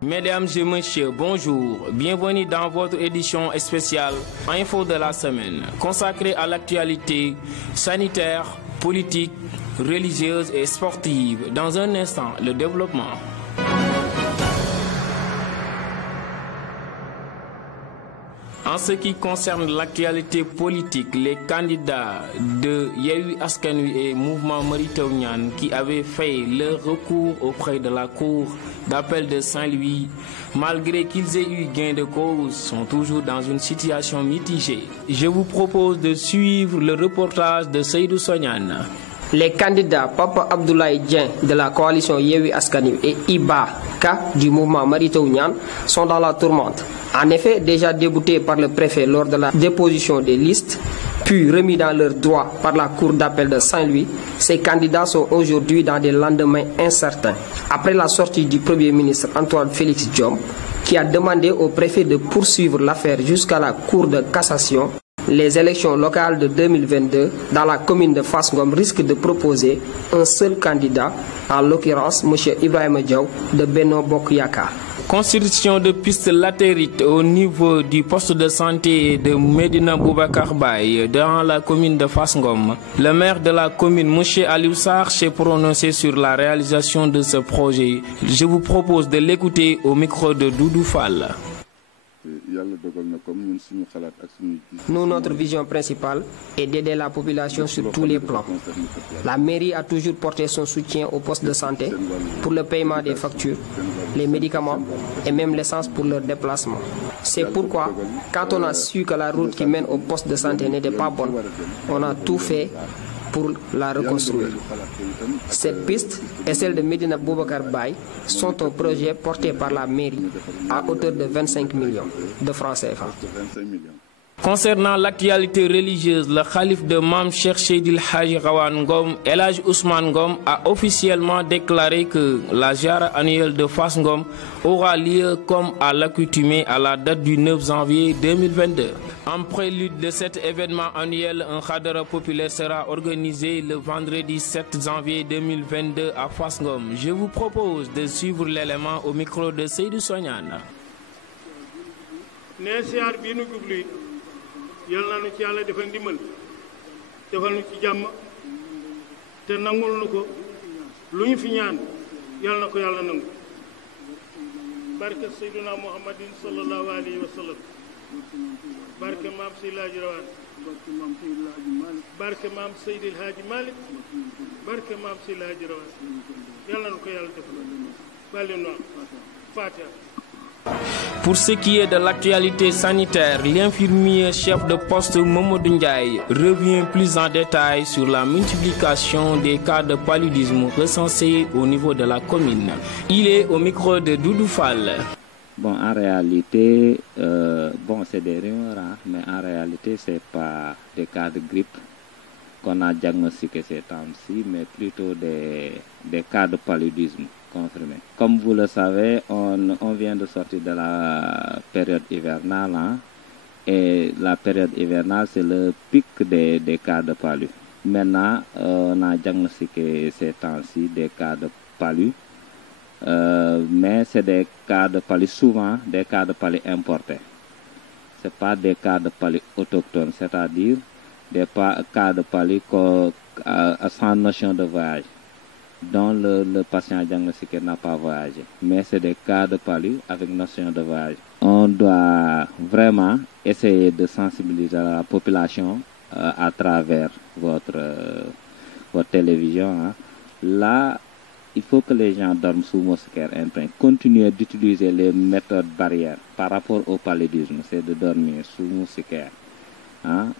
Mesdames et messieurs, bonjour. Bienvenue dans votre édition spéciale Info de la semaine, consacrée à l'actualité sanitaire, politique, religieuse et sportive. Dans un instant, le développement. En ce qui concerne l'actualité politique, les candidats de Yewwi Askan Wi et Mouvement Mary Teuw Niane qui avaient fait leur recours auprès de la Cour d'appel de Saint-Louis, malgré qu'ils aient eu gain de cause, sont toujours dans une situation mitigée. Je vous propose de suivre le reportage de Seydou Sognane. Les candidats Papa Abdoulaye Dieng de la coalition Yewwi Askan Wi et Iba Ka du mouvement Mary Teuw Niane sont dans la tourmente. En effet, déjà déboutés par le préfet lors de la déposition des listes, puis remis dans leurs droits par la Cour d'appel de Saint-Louis, ces candidats sont aujourd'hui dans des lendemains incertains. Après la sortie du Premier ministre Antoine Félix Diome, qui a demandé au préfet de poursuivre l'affaire jusqu'à la Cour de cassation, les élections locales de 2022 dans la commune de Fass Ngom risquent de proposer un seul candidat, en l'occurrence M. Ibrahima Diaw de Benno Bokk Yakaar. Construction de pistes latérites au niveau du poste de santé de Médina Boubacar Baye dans la commune de Fass Ngom. Le maire de la commune, M. Aliou Sarr, s'est prononcé sur la réalisation de ce projet. Je vous propose de l'écouter au micro de Doudou Fall. Nous, notre vision principale est d'aider la population sur tous les plans. La mairie a toujours porté son soutien au poste de santé pour le paiement des factures, les médicaments et même l'essence pour leur déplacement. C'est pourquoi, quand on a su que la route qui mène au poste de santé n'était pas bonne, on a tout fait pour la reconstruire. Cette piste et celle de Médina Boubacar Baye sont un projet porté par la mairie à hauteur de 25 millions de francs CFA. Concernant l'actualité religieuse, le calife de Mame Cheikh Seydil Hadji Rawane Ngom, El Hadji Ousmane Ngom, a officiellement déclaré que la ziara annuelle de Fass Ngom aura lieu comme à l'accoutumée à la date du 9 janvier 2022. En prélude de cet événement annuel, un khadra populaire sera organisé le vendredi 7 janvier 2022 à Fass Ngom. Je vous propose de suivre l'élément au micro de Seydou Sognane. yàlla na ci yàlla defal ndimbal defal nu ci jàmm te nangul nu ko lu ñu fi ñaan yàlla na ko yàlla nangu barke Seydina Muhammadin sallallahu alayhi wa sallam barke maam Seydil Hadji Rawane barke maam Seydil Hadji Malick barke maam Seydil Hadji Rawane yàlla na ko yàlla defal bàlli nu am Fatiha. Pour ce qui est de l'actualité sanitaire, l'infirmier chef de poste Mamadou Ndiaye revient plus en détail sur la multiplication des cas de paludisme recensés au niveau de la commune. Il est au micro de Doudou Fall. Bon, en réalité, c'est des rumeurs, mais en réalité, c'est pas des cas de grippe qu'on a diagnostiqués ces temps-ci, mais plutôt des cas de paludisme confirmés. Comme vous le savez, on vient de sortir de la période hivernale, et la période hivernale, c'est le pic des cas de palu. Maintenant, on a diagnostiqué ces temps-ci des cas de palu, mais c'est des cas de palu, souvent des cas de palu importés. Ce pas des cas de palu autochtones, c'est-à-dire des cas de palu sans notion de voyage, dont le patient diagnostiqué n'a pas voyagé. Mais c'est des cas de palu avec notion de voyage. On doit vraiment essayer de sensibiliser la population à travers votre télévision. Là, il faut que les gens dorment sous moustiquaire imprégné. Continuer d'utiliser les méthodes barrières par rapport au paludisme, c'est de dormir sous moustiquaire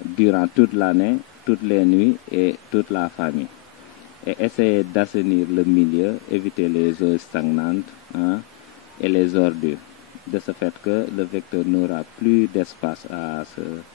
durant toute l'année, toutes les nuits et toute la famille. Et essayer d'assainir le milieu, éviter les eaux stagnantes et les ordures. De ce fait que le vecteur n'aura plus d'espace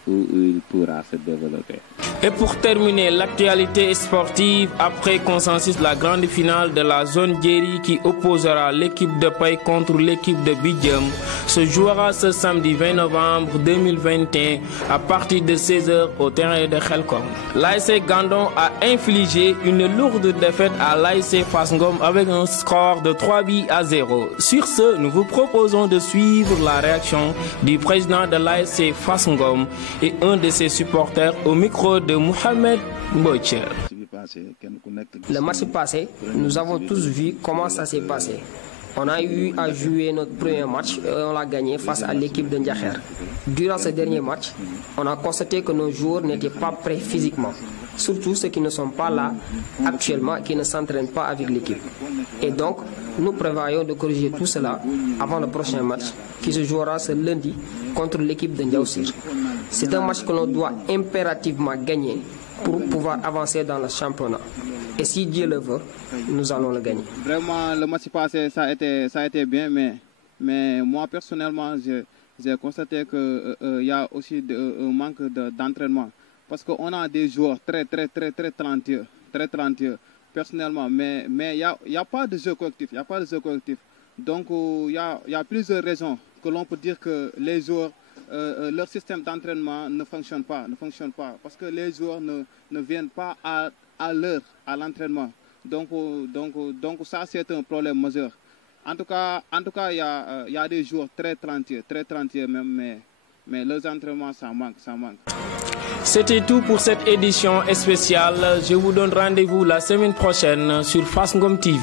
où il pourra se développer. Et pour terminer, l'actualité sportive, après consensus, la grande finale de la zone Djeri qui opposera l'équipe de Paye contre l'équipe de Bidjem se jouera ce samedi 20 novembre 2021 à partir de 16h au terrain de Khelcom. L'ASC Gandon a infligé une lourde défaite à l'ASC Fass Ngom avec un score de 3-0. Sur ce, nous vous proposons de suivre la réaction du président de l'ASC Fass Ngom et un de ses supporters au micro de Mohamed Mboucher. Le match passé, nous avons tous vu comment ça s'est passé. On a eu à jouer notre premier match et on l'a gagné face à l'équipe de Ndiakher. Durant ce dernier match, on a constaté que nos joueurs n'étaient pas prêts physiquement. Surtout ceux qui ne sont pas là actuellement et qui ne s'entraînent pas avec l'équipe. Et donc, nous prévoyons de corriger tout cela avant le prochain match qui se jouera ce lundi contre l'équipe de Ndiaoussir. C'est un match que l'on doit impérativement gagner pour pouvoir avancer dans le championnat. Et si Dieu le veut, nous allons le gagner. Vraiment, le match passé, ça a été bien, mais moi personnellement, j'ai constaté qu'il y a aussi un manque d'entraînement. Parce qu'on a des joueurs très talentueux, personnellement, mais il n'y a pas de jeu collectif. Donc, il y a plusieurs raisons que l'on peut dire que les joueurs, leur système d'entraînement ne fonctionne pas. Parce que les joueurs ne viennent pas à l'heure à l'entraînement. Donc ça, c'est un problème majeur. En tout cas, il y a des joueurs très talentueux même, mais leurs entraînements, ça manque. C'était tout pour cette édition spéciale. Je vous donne rendez-vous la semaine prochaine sur Fass Ngom TV.